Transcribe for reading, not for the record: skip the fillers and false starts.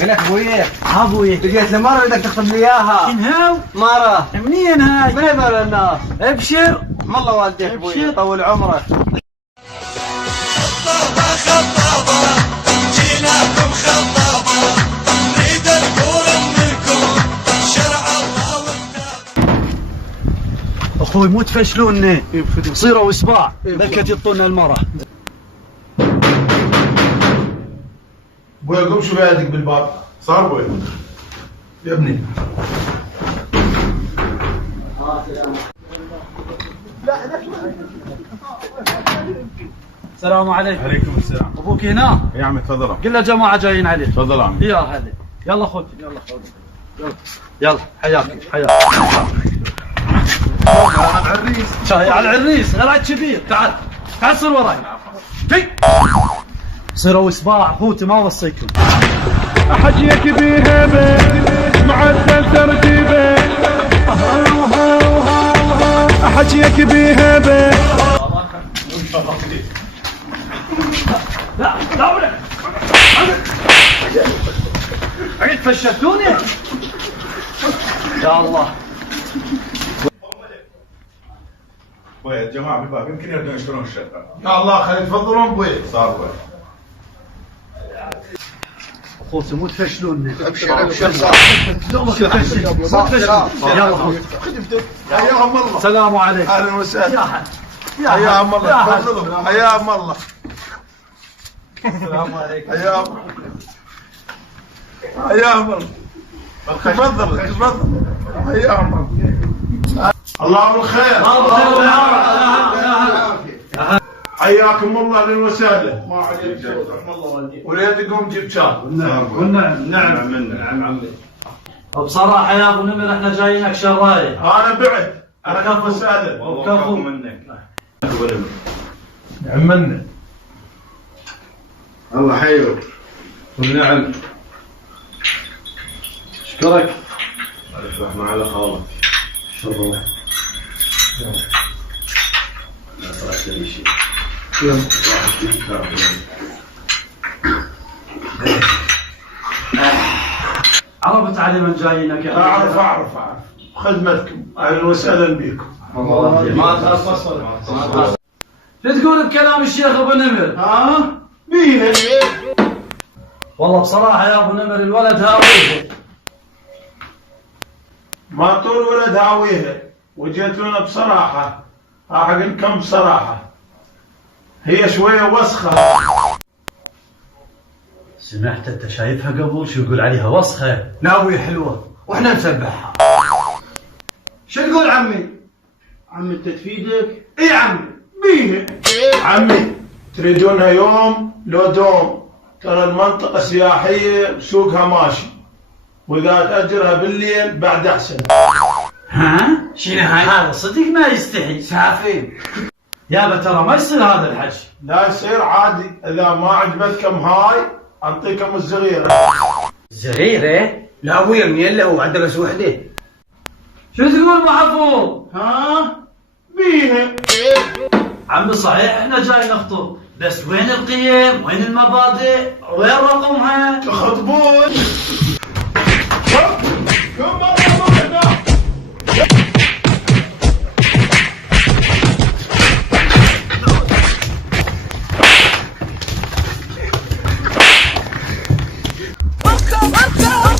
غلك ابويا. ابوي لقيت لي مرة بدك تخطب لي اياها. شنو؟ مرة. منين هاي؟ من هذول الناس؟ ابشر. والله والديك ابويا طول عمرك. خطابة خطابة جيناكم خطابة نريد نقول منكم شرع الله وكتابه. اخوي مو تفشلوني صيروا اسباع بلكة يطولنا المرة. ابويا قوم شوف يدك بالباب. صار ابويا يا ابني. السلام عليكم. عليكم السلام. ابوك هنا؟ يا عمي تفضل. قل له جماعة جايين عليك. تفضل يا عمي. يا هلا يلا خذ يلا خذ يلا حياك حياك. شاي على العريس غير كبير. تعال تعال صير وراي. تي صيروا اسباع اخوتي ما اوصيكم. احجيك بهبه معدل ترتيبه احجيك بهبه. لا لا ولا عيد فشلتوني يا الله. ابويا الجماعه بالباب يمكن يردون يشترون الشقه. يا الله خلي تفضلون ابويا. صار ابويا. اخوتي مو تفشلوني. ابشر ابشر. لو ما تفشل يلا اخوتي. خدمتك. حياهم الله. السلام عليكم. اهلا وسهلا. يا حد حياهم الله. يا حد. تفضلوا. حياهم الله. السلام عليكم. حياهم حياهم الله. تفضل تفضل. حياهم الله. الله بالخير. حياكم الله اهلا وسهلا. ما عليك رحم الله والديك. وليت تقوم جيب شاي. والنعم نعم عمي. بصراحة يا ابو نمر احنا جايينك شراية. انا بعت. انا كفو وسهلا. وكفو منك. عمنا. الله حيوك. والنعم. اشكرك. الف رحمة على خالك. شكرا. لا تركت لي شيء. عرفت علي من جايينك يا اعرف خدمتكم اهلا وسهلا بكم. ما تخصص. شو تقول بكلام الشيخ ابو نمر؟ ها بيه. والله بصراحة يا ابو نمر الولد هاويه. ما طول ولد هاويها وجيت لنا بصراحة. راح اقول لكم بصراحة هي شوية وسخة. سمعت انت شايفها قبل شو يقول عليها وسخة؟ لا ابوي حلوة واحنا نسبحها. شو تقول عمي؟ عم انت تفيدك. اي عمي بيه. عمي تريدونها يوم لو دوم. ترى المنطقة سياحية وسوقها ماشي. واذا تأجرها بالليل بعد احسن. ها؟ شنو هاي؟ هذا صدق ما يستحي. سافين. يابا ترى ما يصير هذا الحكي. لا يصير عادي. اذا ما عجبتكم هاي اعطيكم الصغيرة. زغيرة؟ لا ابويا منين له عنده بس وحده. شو تقول محفوظ؟ ها بيه. عمي صحيح احنا جاي نخطب بس وين القيم؟ وين المبادئ؟ وين رقمها؟ تخطبون. كم مرة أركب